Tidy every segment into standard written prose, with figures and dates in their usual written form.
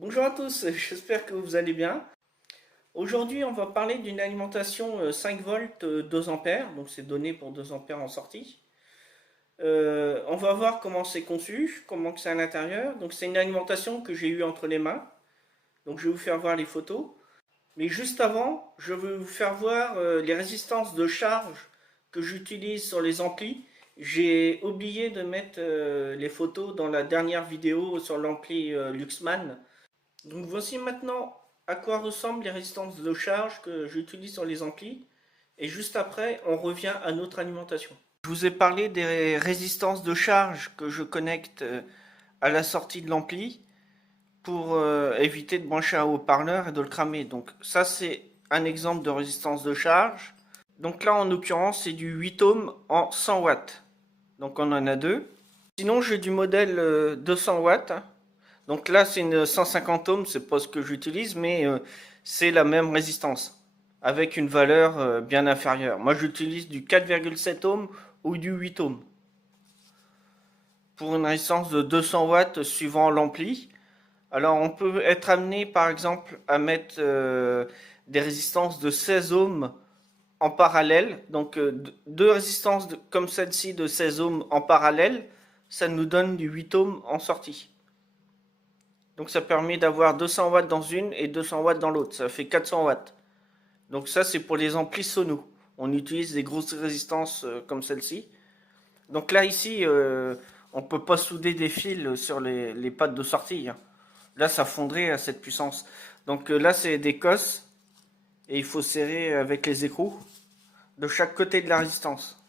Bonjour à tous, j'espère que vous allez bien. Aujourd'hui, on va parler d'une alimentation 5 volts 2 ampères, donc c'est donné pour 2 ampères en sortie. On va voir comment c'est conçu, comment c'est à l'intérieur. Donc c'est une alimentation que j'ai eue entre les mains. Donc je vais vous faire voir les photos. Mais juste avant, je vais vous faire voir les résistances de charge que j'utilise sur les amplis. J'ai oublié de mettre les photos dans la dernière vidéo sur l'ampli Luxman. Donc voici maintenant à quoi ressemblent les résistances de charge que j'utilise sur les amplis. Et juste après, on revient à notre alimentation. Je vous ai parlé des résistances de charge que je connecte à la sortie de l'ampli pour éviter de brancher un haut-parleur et de le cramer. Donc ça, c'est un exemple de résistance de charge. Donc là, en l'occurrence, c'est du 8 ohms en 100 watts. Donc on en a deux. Sinon, j'ai du modèle 200 watts. Donc là, c'est une 150 ohms, c'est pas ce que j'utilise, mais c'est la même résistance, avec une valeur bien inférieure. Moi, j'utilise du 4,7 ohms ou du 8 ohms. Pour une résistance de 200 watts suivant l'ampli. Alors, on peut être amené, par exemple, à mettre des résistances de 16 ohms en parallèle. Donc, deux résistances comme celle-ci de 16 ohms en parallèle, ça nous donne du 8 ohms en sortie. Donc ça permet d'avoir 200 watts dans une et 200 watts dans l'autre. Ça fait 400 watts. Donc ça, c'est pour les amplis sonos. On utilise des grosses résistances comme celle-ci. Donc là, ici, on ne peut pas souder des fils sur les pattes de sortie. Là, ça fondrait à cette puissance. Donc là, c'est des cosses. Et il faut serrer avec les écrous de chaque côté de la résistance.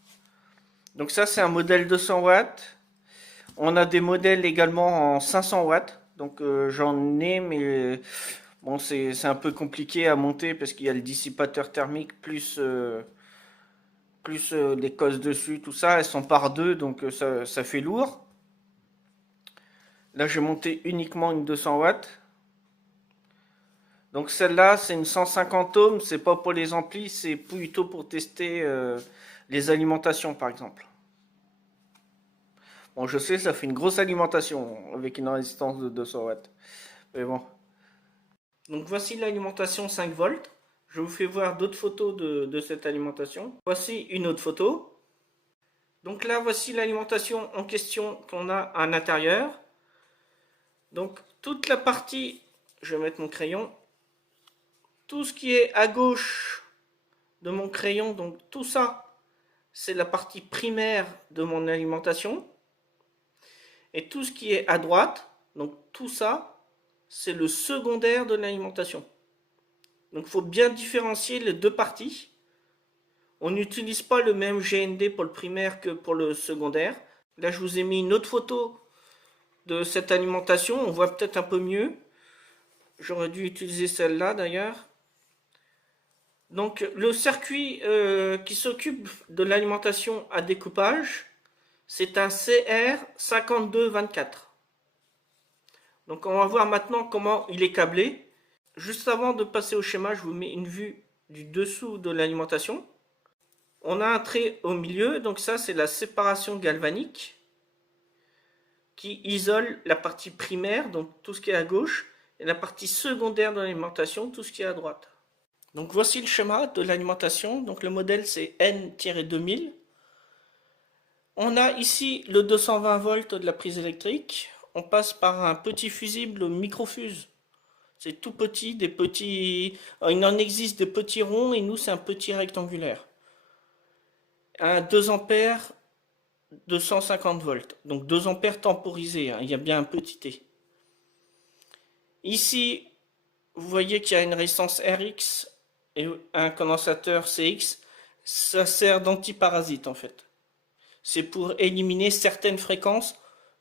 Donc ça, c'est un modèle 200 watts. On a des modèles également en 500 watts. Donc j'en ai, mais bon, c'est un peu compliqué à monter parce qu'il y a le dissipateur thermique plus des cosses dessus, tout ça. Elles sont par deux, donc ça fait lourd. Là, j'ai monté uniquement une 200 watts. Donc celle-là, c'est une 150 ohms. C'est pas pour les amplis, c'est plutôt pour tester les alimentations, par exemple. Bon, je sais, ça fait une grosse alimentation avec une résistance de 200 watts. Mais bon. Donc voici l'alimentation 5 volts. Je vous fais voir d'autres photos de cette alimentation. Voici une autre photo. Donc là, voici l'alimentation en question qu'on a à l'intérieur. Donc toute la partie, je vais mettre mon crayon, tout ce qui est à gauche de mon crayon, donc tout ça, c'est la partie primaire de mon alimentation. Et tout ce qui est à droite, donc tout ça, c'est le secondaire de l'alimentation. Donc il faut bien différencier les deux parties. On n'utilise pas le même GND pour le primaire que pour le secondaire. Là, je vous ai mis une autre photo de cette alimentation. On voit peut-être un peu mieux. J'aurais dû utiliser celle-là d'ailleurs. Donc le circuit qui s'occupe de l'alimentation à découpage, c'est un CR5224. Donc on va voir maintenant comment il est câblé. Juste avant de passer au schéma, je vous mets une vue du dessous de l'alimentation. On a un trait au milieu, donc ça c'est la séparation galvanique qui isole la partie primaire, donc tout ce qui est à gauche, et la partie secondaire de l'alimentation, tout ce qui est à droite. Donc voici le schéma de l'alimentation, donc le modèle c'est N-2000. On a ici le 220 volts de la prise électrique, on passe par un petit fusible microfuse. C'est tout petit, des petits. Il en existe des petits ronds et nous c'est un petit rectangulaire. Un 2 ampères de 150 volts. Donc 2 ampères temporisés, il y a bien un petit T. Ici, vous voyez qu'il y a une résistance Rx et un condensateur Cx. Ça sert d'antiparasite en fait. C'est pour éliminer certaines fréquences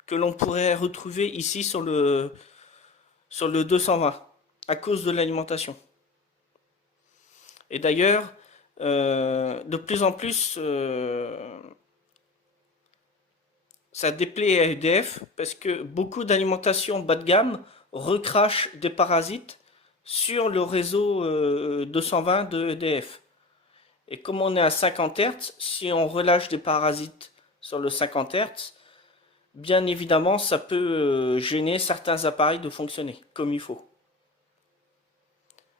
que l'on pourrait retrouver ici sur le 220 à cause de l'alimentation. Et d'ailleurs, de plus en plus, ça déplaît à EDF parce que beaucoup d'alimentations bas de gamme recrachent des parasites sur le réseau 220 de EDF. Et comme on est à 50 Hz, si on relâche des parasites sur le 50 Hz, bien évidemment, ça peut gêner certains appareils de fonctionner comme il faut.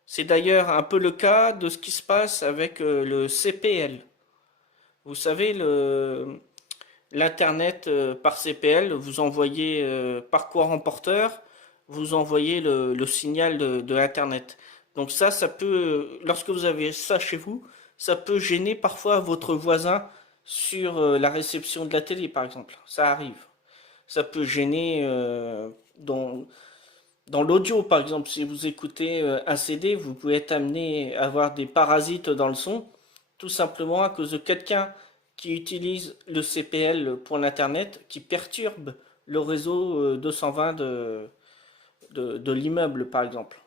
C'est d'ailleurs un peu le cas de ce qui se passe avec le CPL. Vous savez, l'Internet par CPL, vous envoyez par courant porteur, vous envoyez le signal de l'Internet. Donc ça peut, lorsque vous avez ça chez vous, ça peut gêner parfois votre voisin sur la réception de la télé, par exemple. Ça arrive. Ça peut gêner dans l'audio, par exemple. Si vous écoutez un CD, vous pouvez être amené à avoir des parasites dans le son, tout simplement à cause de quelqu'un qui utilise le CPL pour l'Internet, qui perturbe le réseau 220 de l'immeuble, par exemple.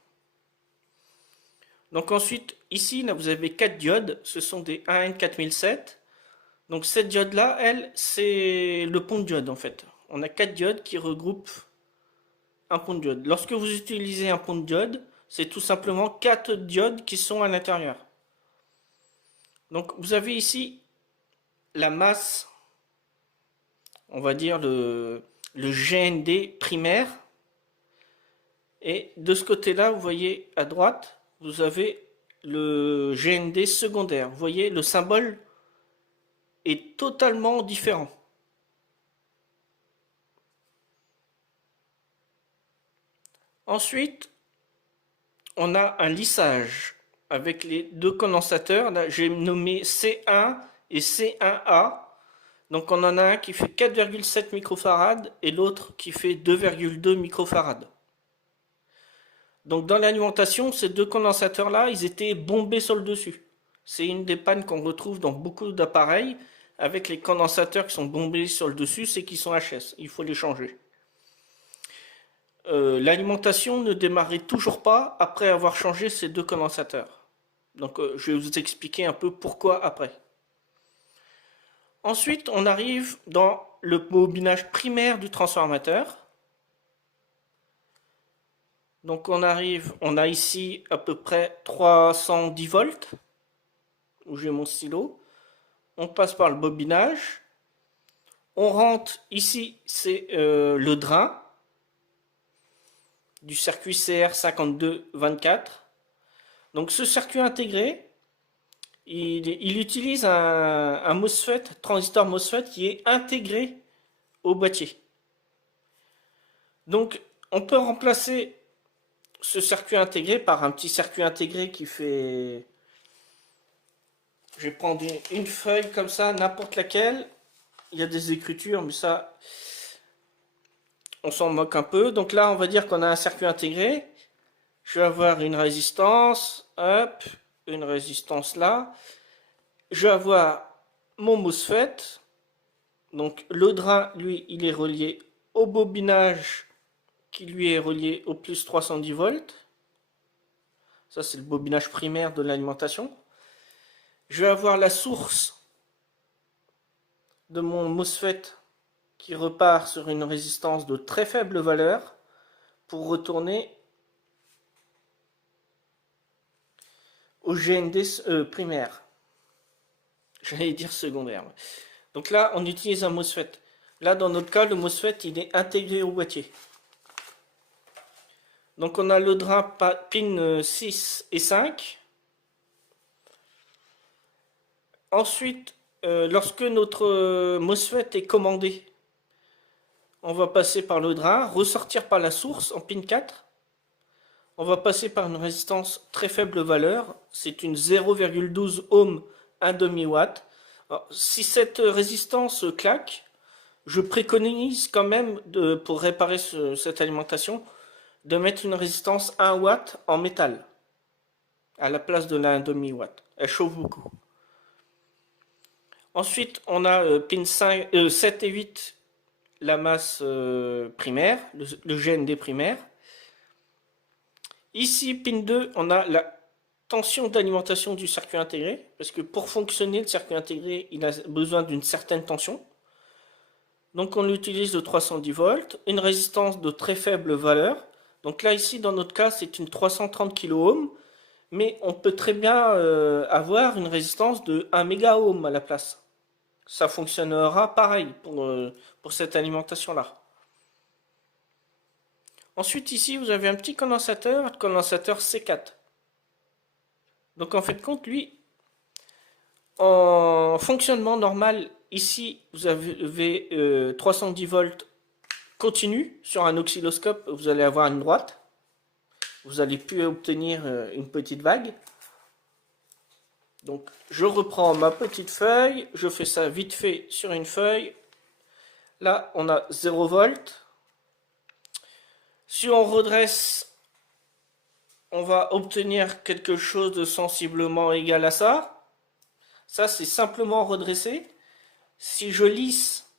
Donc ensuite, ici, là, vous avez 4 diodes. Ce sont des AN4007. Donc cette diode-là, elle, c'est le pont de diode, en fait. On a 4 diodes qui regroupent un pont de diode. Lorsque vous utilisez un pont de diode, c'est tout simplement 4 diodes qui sont à l'intérieur. Donc vous avez ici la masse, on va dire le GND primaire. Et de ce côté-là, vous voyez à droite, vous avez le GND secondaire. Vous voyez, le symbole est totalement différent. Ensuite, on a un lissage avec les deux condensateurs. Là, j'ai nommé C1 et C1A. Donc on en a un qui fait 4,7 microfarad et l'autre qui fait 2,2 microfarad. Donc dans l'alimentation, ces deux condensateurs-là, ils étaient bombés sur le dessus. C'est une des pannes qu'on retrouve dans beaucoup d'appareils. Avec les condensateurs qui sont bombés sur le dessus, c'est qu'ils sont HS. Il faut les changer. L'alimentation ne démarrait toujours pas après avoir changé ces deux condensateurs. Donc je vais vous expliquer un peu pourquoi après. Ensuite, on arrive dans le bobinage primaire du transformateur. Donc on a ici à peu près 310 volts, où j'ai mon stylo. On passe par le bobinage. On rentre ici, c'est le drain du circuit CR5224. Donc ce circuit intégré, il utilise un MOSFET, transistor MOSFET qui est intégré au boîtier. Donc on peut remplacer ce circuit intégré par un petit circuit intégré qui fait... Je vais prendre une feuille comme ça, n'importe laquelle. Il y a des écritures, mais ça, on s'en moque un peu. Donc là, on va dire qu'on a un circuit intégré. Je vais avoir une résistance, hop, une résistance là. Je vais avoir mon MOSFET. Donc le drain, lui, il est relié au bobinage qui lui est relié au plus 310 volts. Ça, c'est le bobinage primaire de l'alimentation. Je vais avoir la source de mon MOSFET qui repart sur une résistance de très faible valeur pour retourner au GND primaire. J'allais dire secondaire. Donc là, on utilise un MOSFET. Là, dans notre cas, le MOSFET, il est intégré au boîtier. Donc on a le drain pin 6 et 5. Ensuite, lorsque notre MOSFET est commandé, on va passer par le drain, ressortir par la source en pin 4. On va passer par une résistance très faible valeur. C'est une 0,12 ohm, 1 demi-watt. Alors, si cette résistance claque, je préconise quand même, pour réparer cette alimentation, de mettre une résistance 1 watt en métal à la place de la 1 demi-watt. Elle chauffe beaucoup. Ensuite, on a pin 7 et 8, la masse primaire, le GND primaire. Ici, pin 2, on a la tension d'alimentation du circuit intégré, parce que pour fonctionner, le circuit intégré, il a besoin d'une certaine tension. Donc on utilise de 310 volts, une résistance de très faible valeur. Donc là, ici, dans notre cas, c'est une 330 kΩ, mais on peut très bien avoir une résistance de 1 mégaohm à la place. Ça fonctionnera pareil pour cette alimentation-là. Ensuite, ici, vous avez un petit condensateur C4. Donc, en fait, compte, lui, en fonctionnement normal, ici, vous avez 310 volts continu. Sur un oscilloscope, vous allez avoir une droite. Vous allez plus obtenir une petite vague. Donc, je reprends ma petite feuille. Je fais ça vite fait sur une feuille. Là, on a 0 volts. Si on redresse, on va obtenir quelque chose de sensiblement égal à ça. Ça, c'est simplement redressé. Si je lisse,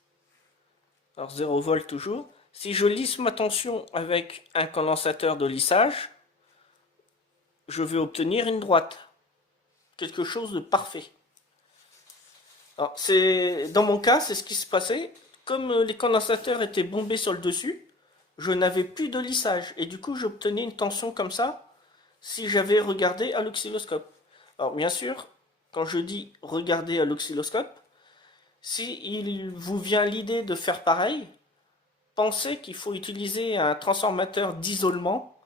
alors 0 volts toujours, si je lisse ma tension avec un condensateur de lissage, je vais obtenir une droite. Quelque chose de parfait. Alors, dans mon cas, c'est ce qui se passait. Comme les condensateurs étaient bombés sur le dessus, je n'avais plus de lissage. Et du coup, j'obtenais une tension comme ça si j'avais regardé à l'oscilloscope. Alors, bien sûr, quand je dis regarder à l'oscilloscope, si il vous vient l'idée de faire pareil, pensez qu'il faut utiliser un transformateur d'isolement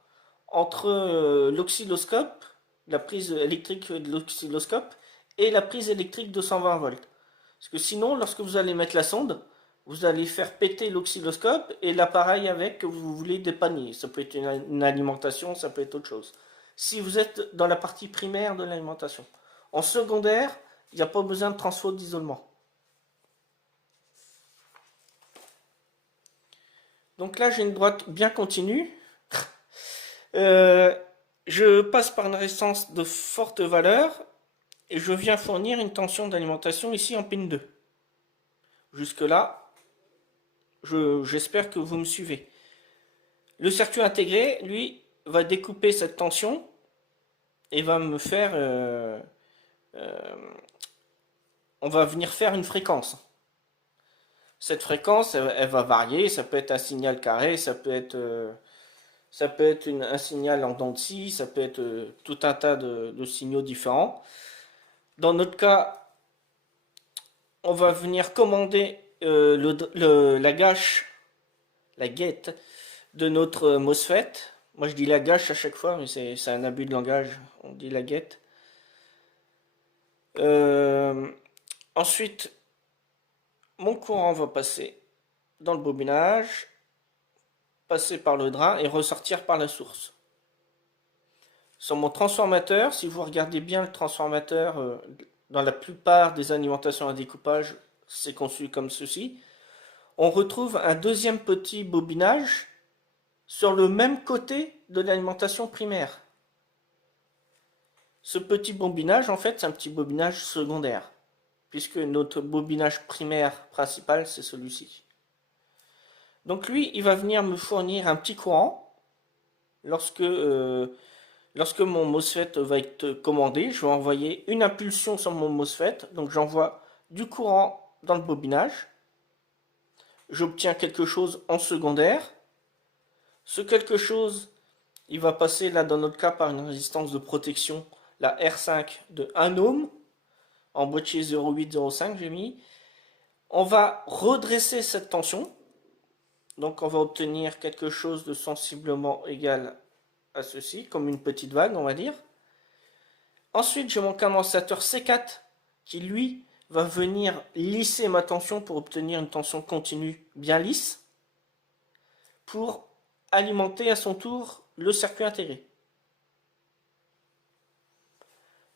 entre l'oscilloscope, la prise électrique de l'oscilloscope, et la prise électrique de 120 volts. Parce que sinon, lorsque vous allez mettre la sonde, vous allez faire péter l'oscilloscope et l'appareil avec que vous voulez dépanner. Ça peut être une alimentation, ça peut être autre chose. Si vous êtes dans la partie primaire de l'alimentation. En secondaire, il n'y a pas besoin de transfo d'isolement. Donc là, j'ai une droite bien continue. Je passe par une résistance de forte valeur et je viens fournir une tension d'alimentation ici en pin 2. Jusque là, j'espère que vous me suivez. Le circuit intégré, lui, va découper cette tension et va me faire... on va venir faire une fréquence. Cette fréquence, elle va varier. Ça peut être un signal carré, ça peut être un signal en dents de scie, ça peut être tout un tas de signaux différents. Dans notre cas, on va venir commander la gâche, la guette de notre MOSFET. Moi je dis la gâche à chaque fois, mais c'est un abus de langage, on dit la guette. Ensuite, mon courant va passer dans le bobinage, passer par le drain et ressortir par la source. Sur mon transformateur, si vous regardez bien le transformateur, dans la plupart des alimentations à découpage, c'est conçu comme ceci. On retrouve un deuxième petit bobinage sur le même côté de l'alimentation primaire. Ce petit bobinage, en fait, c'est un petit bobinage secondaire, puisque notre bobinage primaire principal, c'est celui-ci. Donc lui, il va venir me fournir un petit courant. Lorsque mon MOSFET va être commandé, je vais envoyer une impulsion sur mon MOSFET. Donc j'envoie du courant dans le bobinage. J'obtiens quelque chose en secondaire. Ce quelque chose, il va passer là dans notre cas par une résistance de protection, la R5 de 1 ohm, en boîtier 0,805 j'ai mis. On va redresser cette tension. Donc on va obtenir quelque chose de sensiblement égal à ceci, comme une petite vague on va dire. Ensuite j'ai mon condensateur C4 qui lui va venir lisser ma tension pour obtenir une tension continue bien lisse, pour alimenter à son tour le circuit intégré.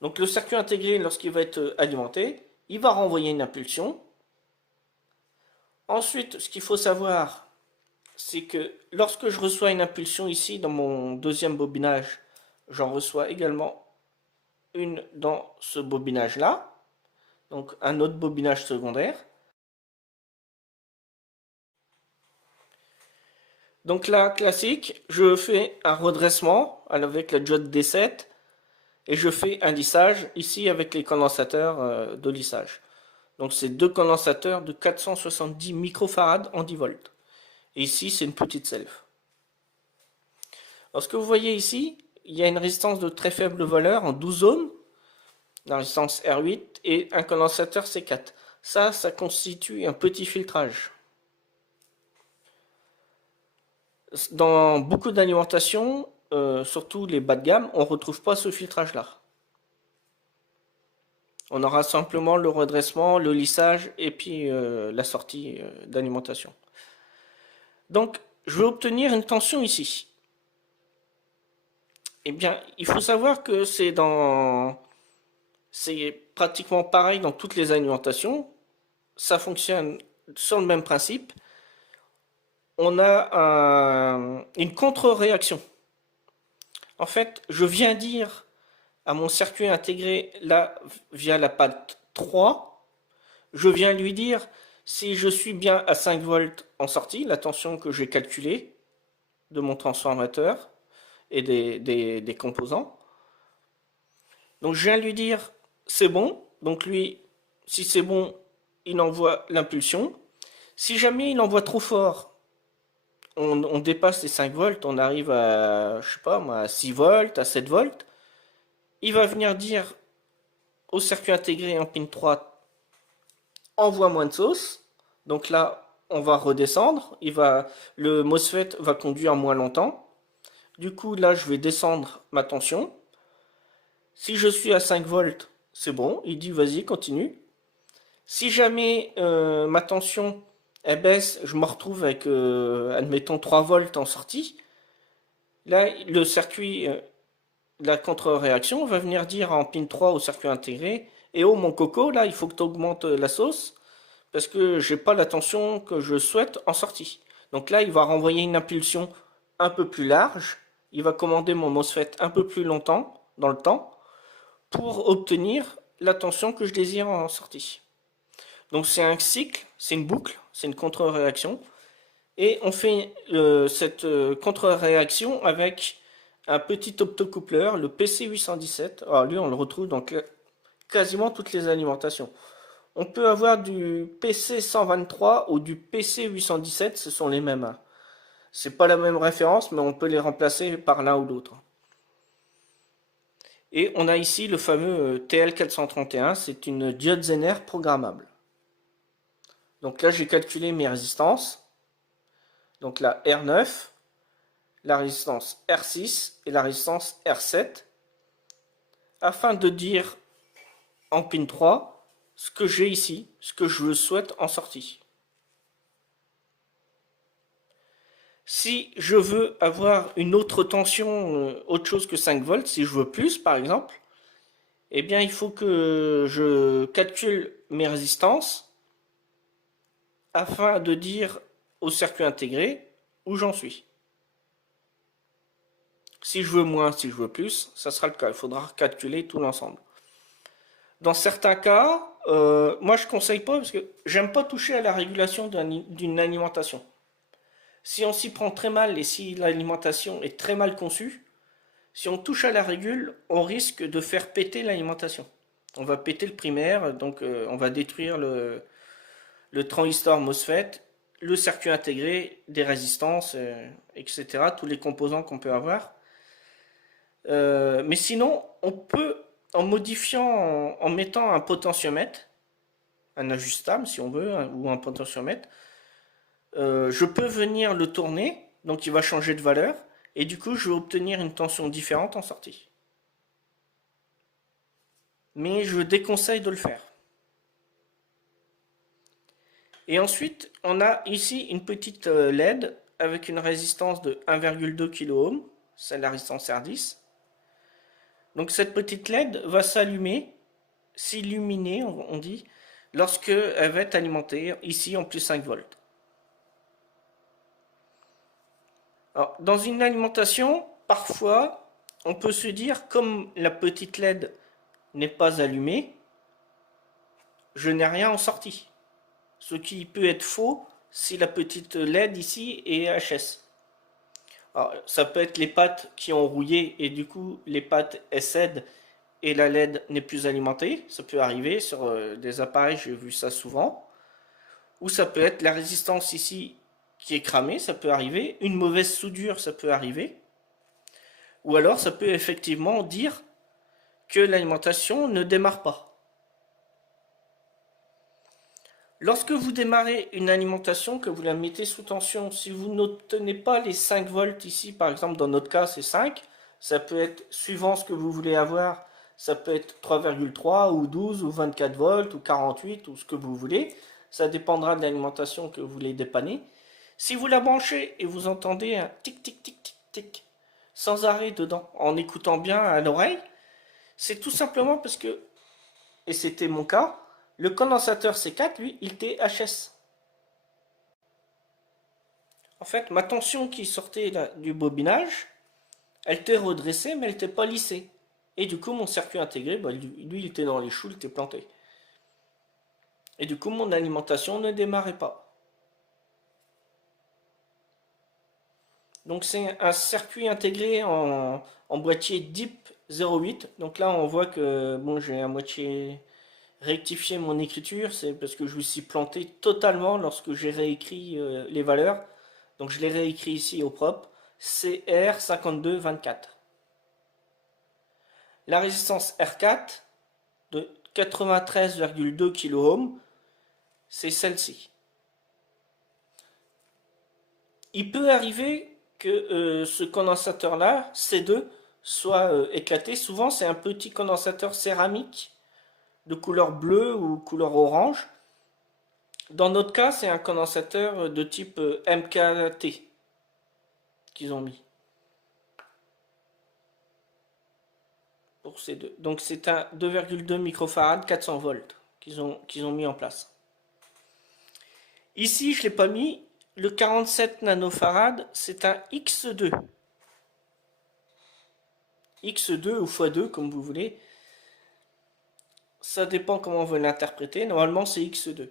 Donc le circuit intégré, lorsqu'il va être alimenté, il va renvoyer une impulsion. Ensuite, ce qu'il faut savoir, c'est que lorsque je reçois une impulsion ici dans mon deuxième bobinage, j'en reçois également une dans ce bobinage là, donc un autre bobinage secondaire. Donc là, classique, je fais un redressement avec la diode D7 et je fais un lissage ici avec les condensateurs de lissage. Donc c'est deux condensateurs de 470 microfarad en 10 volts. Et ici, c'est une petite self. Alors ce que vous voyez ici, il y a une résistance de très faible valeur en 12 ohms, la résistance R8 et un condensateur C4. Ça constitue un petit filtrage. Dans beaucoup d'alimentation, surtout les bas de gamme, on ne retrouve pas ce filtrage-là. On aura simplement le redressement, le lissage et puis la sortie d'alimentation. Donc, je vais obtenir une tension ici. Eh bien, il faut savoir que c'est pratiquement pareil dans toutes les alimentations. Ça fonctionne sur le même principe. On a une contre-réaction. En fait, je viens dire à mon circuit intégré là via la patte 3, je viens lui dire si je suis bien à 5 volts en sortie, la tension que j'ai calculée de mon transformateur et des composants. Donc je viens lui dire c'est bon. Donc lui, si c'est bon, il envoie l'impulsion. Si jamais il envoie trop fort, on dépasse les 5 volts, on arrive à, je sais pas moi, à 6 volts, à 7 volts. Il va venir dire au circuit intégré en pin 3, envoie moins de sauce. Donc là, on va redescendre. Le MOSFET va conduire moins longtemps. Du coup, là, je vais descendre ma tension. Si je suis à 5 volts, c'est bon. Il dit, vas-y, continue. Si jamais ma tension elle baisse, je me retrouve avec, admettons, 3 volts en sortie. Là, le circuit, la contre-réaction va venir dire en pin 3 au circuit intégré, et oh mon coco, là, il faut que tu augmentes la sauce, parce que j'ai pas la tension que je souhaite en sortie. Donc là, il va renvoyer une impulsion un peu plus large, il va commander mon MOSFET un peu plus longtemps, dans le temps, pour obtenir la tension que je désire en sortie. Donc c'est un cycle, c'est une boucle, c'est une contre-réaction. Et on fait cette contre-réaction avec un petit optocoupleur, le PC817. Alors lui, on le retrouve dans quasiment toutes les alimentations. On peut avoir du PC123 ou du PC817, ce sont les mêmes. C'est pas la même référence, mais on peut les remplacer par l'un ou l'autre. Et on a ici le fameux TL431, c'est une diode Zener programmable. Donc là, j'ai calculé mes résistances. Donc la R9, la résistance R6 et la résistance R7, afin de dire en pin 3 ce que j'ai ici, ce que je souhaite en sortie. Si je veux avoir une autre tension, autre chose que 5 volts, si je veux plus par exemple, eh bien il faut que je calcule mes résistances afin de dire au circuit intégré où j'en suis. Si je veux moins, si je veux plus, ça sera le cas. Il faudra calculer tout l'ensemble. Dans certains cas, moi je conseille pas parce que j'aime pas toucher à la régulation d'une alimentation. Si on s'y prend très mal et si l'alimentation est très mal conçue, si on touche à la régule, on risque de faire péter l'alimentation. On va péter le primaire, donc on va détruire le transistor MOSFET, le circuit intégré, des résistances, etc. Tous les composants qu'on peut avoir. Mais sinon, on peut, en modifiant, en mettant un potentiomètre, un ajustable si on veut, ou un potentiomètre, je peux venir le tourner, donc il va changer de valeur, et du coup je vais obtenir une tension différente en sortie. Mais je déconseille de le faire. Et ensuite, on a ici une petite LED avec une résistance de 1,2 kΩ, c'est la résistance R10. Donc cette petite LED va s'allumer, s'illuminer, on dit, lorsque elle va être alimentée ici en plus 5 volts. Alors, dans une alimentation, parfois, on peut se dire, comme la petite LED n'est pas allumée, je n'ai rien en sortie. Ce qui peut être faux si la petite LED ici est HS. Alors, ça peut être les pattes qui ont rouillé et du coup les pattes cèdent et la LED n'est plus alimentée. Ça peut arriver sur des appareils, j'ai vu ça souvent. Ou ça peut être la résistance ici qui est cramée, ça peut arriver. Une mauvaise soudure, ça peut arriver. Ou alors ça peut effectivement dire que l'alimentation ne démarre pas. Lorsque vous démarrez une alimentation, que vous la mettez sous tension, si vous n'obtenez pas les 5 volts ici, par exemple dans notre cas c'est 5, ça peut être suivant ce que vous voulez avoir, ça peut être 3,3 ou 12 ou 24 volts ou 48 ou ce que vous voulez, ça dépendra de l'alimentation que vous voulez dépanner. Si vous la branchez et vous entendez un tic tic tic tic tic sans arrêt dedans, en écoutant bien à l'oreille, c'est tout simplement parce que, et c'était mon cas, le condensateur C4, lui, il était HS. En fait, ma tension qui sortait là, du bobinage, elle était redressée, mais elle n'était pas lissée. Et du coup, mon circuit intégré, bah, lui, il était dans les choux, il était planté. Et du coup, mon alimentation ne démarrait pas. Donc c'est un circuit intégré en boîtier DIP 08. Donc là, on voit que bon, j'ai à moitié rectifié mon écriture. C'est parce que je me suis planté totalement lorsque j'ai réécrit les valeurs. Donc je l'ai réécrit ici au propre. CR5224. La résistance R4 de 93,2 kΩ, c'est celle-ci. Il peut arriver que ce condensateur-là, C2, soit éclaté. Souvent, c'est un petit condensateur céramique de couleur bleue ou couleur orange. Dans notre cas, c'est un condensateur de type MKT qu'ils ont mis pour C2. Donc c'est un 2,2 microfarad 400 volts qu'ils ont mis en place. Ici, je ne l'ai pas mis. Le 47 nanofarad, c'est un X2. X2 ou x2, comme vous voulez. Ça dépend comment vous l'interprétez. Normalement, c'est X2.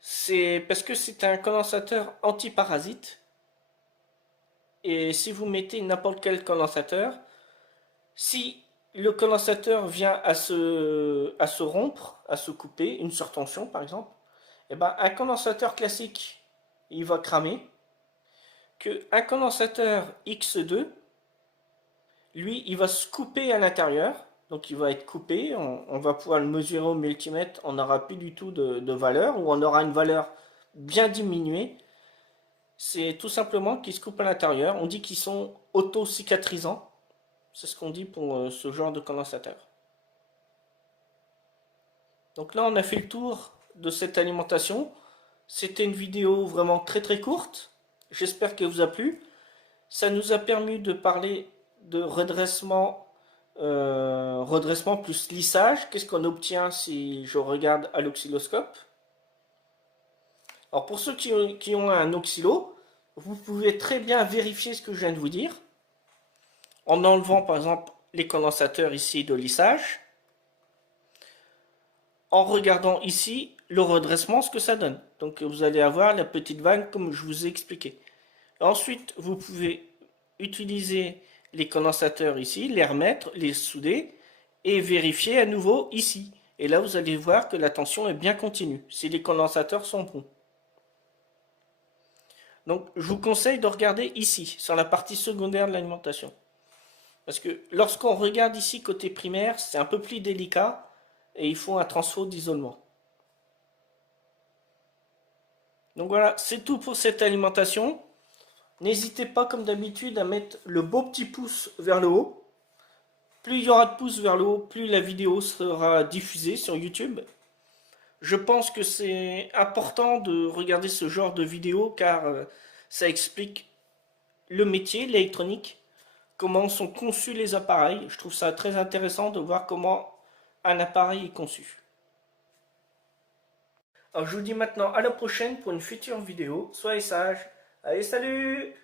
C'est parce que c'est un condensateur antiparasite. Et si vous mettez n'importe quel condensateur, si le condensateur vient à se rompre, à se couper, une surtension par exemple, et ben un condensateur classique, il va cramer. Que un condensateur X2, lui, il va se couper à l'intérieur. Donc il va être coupé, on va pouvoir le mesurer au multimètre, on n'aura plus du tout de valeur, ou on aura une valeur bien diminuée. C'est tout simplement qu'ils se coupent à l'intérieur. On dit qu'ils sont auto-cicatrisants. C'est ce qu'on dit pour ce genre de condensateur. Donc là, on a fait le tour de cette alimentation. C'était une vidéo vraiment très très courte. J'espère qu'elle vous a plu. Ça nous a permis de parler de redressement plus lissage. Qu'est-ce qu'on obtient si je regarde à l'oscilloscope? Alors pour ceux qui ont un oscillo, vous pouvez très bien vérifier ce que je viens de vous dire en enlevant par exemple les condensateurs ici de lissage, en regardant ici le redressement, ce que ça donne. Donc vous allez avoir la petite vague comme je vous ai expliqué. Ensuite, vous pouvez utiliser les condensateurs ici, les remettre, les souder et vérifier à nouveau ici. Et là, vous allez voir que la tension est bien continue, si les condensateurs sont bons. Donc, je vous conseille de regarder ici, sur la partie secondaire de l'alimentation. Parce que lorsqu'on regarde ici côté primaire, c'est un peu plus délicat et il faut un transfo d'isolement. Donc voilà, c'est tout pour cette alimentation. N'hésitez pas comme d'habitude à mettre le beau petit pouce vers le haut. Plus il y aura de pouces vers le haut, plus la vidéo sera diffusée sur YouTube. Je pense que c'est important de regarder ce genre de vidéo car ça explique le métier, l'électronique, comment sont conçus les appareils. Je trouve ça très intéressant de voir comment un appareil est conçu. Alors je vous dis maintenant à la prochaine pour une future vidéo. Soyez sages. Allez, salut!